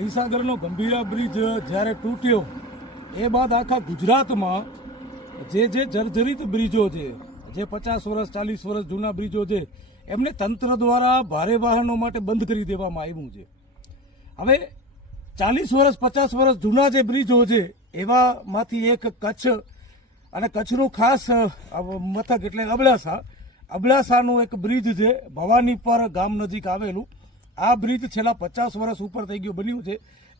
મહીસાગરનો Gambhira bridge જ્યારે તૂટ્યો એ બાદ આખા ગુજરાતમાં જે જર્જરિત બ્રિજો છે, જે 50 વર્ષ 40 વર્ષ જૂના બ્રિજો છે, એમને તંત્ર દ્વારા ભારે વાહનો માટે બંધ કરી દેવામાં આવ્યું છે. હવે 40 વર્ષ 50 વર્ષ જૂના જે બ્રિજો છે એવામાંથી એક કચ્છ, અને કચ્છનું ખાસ મથક એટલે અબડાસાનું એક બ્રિજ છે, ભવાનીપર ગામ નજીક આવેલું. આ બ્રિજ છેલ્લા 50 વર્ષ ઉપર થઈ ગયું બન્યું છે.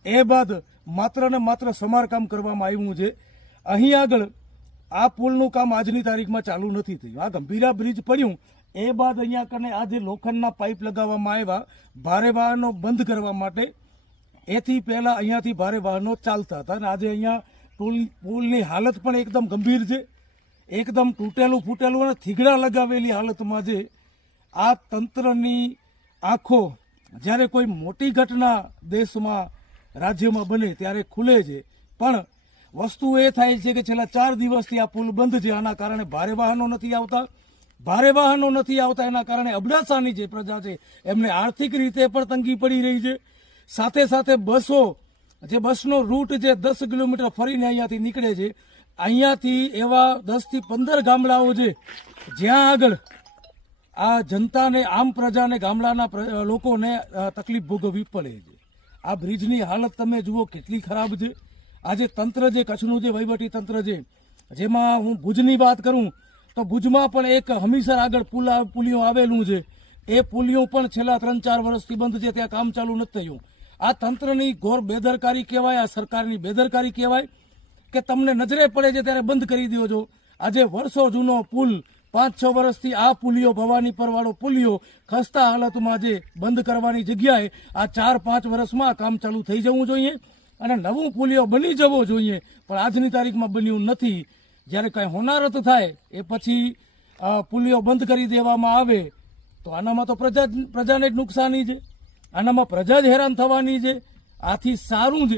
એ બાદ માત્ર ને માત્ર સમારકામ કરવામાં આવ્યું છે. અહીં આગળ આ પુલનું કામ આજની તારીખમાં ચાલુ નથી થયું. આ ગંભીરા બ્રિજ પડ્યું એ બાદ અહીંયા કને આ જે લોખંડના પાઇપ લગાવવામાં આવ્યા ભારે વાહનો બંધ કરવા માટે, એથી પહેલા અહીંયાથી ભારે વાહનો ચાલતા હતા. અને આજે અહીંયા પુલની હાલત પણ એકદમ ગંભીર છે, એકદમ તૂટેલું ફૂટેલું અને થીગડા લગાવેલી હાલતમાં છે. આ તંત્રની આંખો જ્યારે કોઈ મોટી ઘટના દેશમાં રાજ્યમાં બને ત્યારે ખુલે છે, પણ વસ્તુ એ થાય છે કે છેલ્લા 4 દિવસથી આ પુલ બંધ છે. આના કારણે ભારે વાહનો નથી આવતા. એના કારણે અબડાસાની જે પ્રજા છે એમને આર્થિક રીતે પણ તંગી પડી રહી છે. સાથે સાથે બસનો રૂટ જે 10 કિલોમીટર ફરીને અહીંયાથી નીકળે છે, અહીંયાથી એવા 10 થી 15 ગામડાઓ છે જ્યાં આગળ આ જનતાને, આમ પ્રજાને, ગામડાના લોકોને તકલીફ ભોગવવી પડે છે. આ બ્રિજની હાલત તમે જુઓ કેટલી ખરાબ છે. આજે તંત્ર જે કચ્છનું જે વહીવટી તંત્ર છે, જેમાં હું ભુજની વાત કરું તો ભુજમાં પણ એક હમીસર આગળ પુલિયો આવેલું છે. એ પુલિયો પણ છેલ્લા 3-4 વર્ષથી બંધ છે, ત્યાં કામ ચાલુ નથી થયું. આ તંત્રની ઘોર બેદરકારી કહેવાય, આ સરકારની બેદરકારી કહેવાય કે તમને નજરે પડે છે ત્યારે બંધ કરી દો છો. આજે વર્ષો જૂનો પુલ, 5-6 વર્ષથી આ પુલિયો, ભવાનીપર વાળો પુલિયો ખસ્તા હાલતમાં છે. બંધ કરવાની જગ્યાએ આ 4-5 વર્ષમાં કામ ચાલુ થઈ જવું જોઈએ અને નવું પુલિયો બની જવો જોઈએ, પણ આજની તારીખમાં બન્યું નથી. જ્યારે કાંઈ હોનારત થાય એ પછી પુલિયો બંધ કરી દેવામાં આવે તો આનામાં તો પ્રજાને જ નુકસાની છે, આનામાં પ્રજા જ હેરાન થવાની છે. આથી સારું છે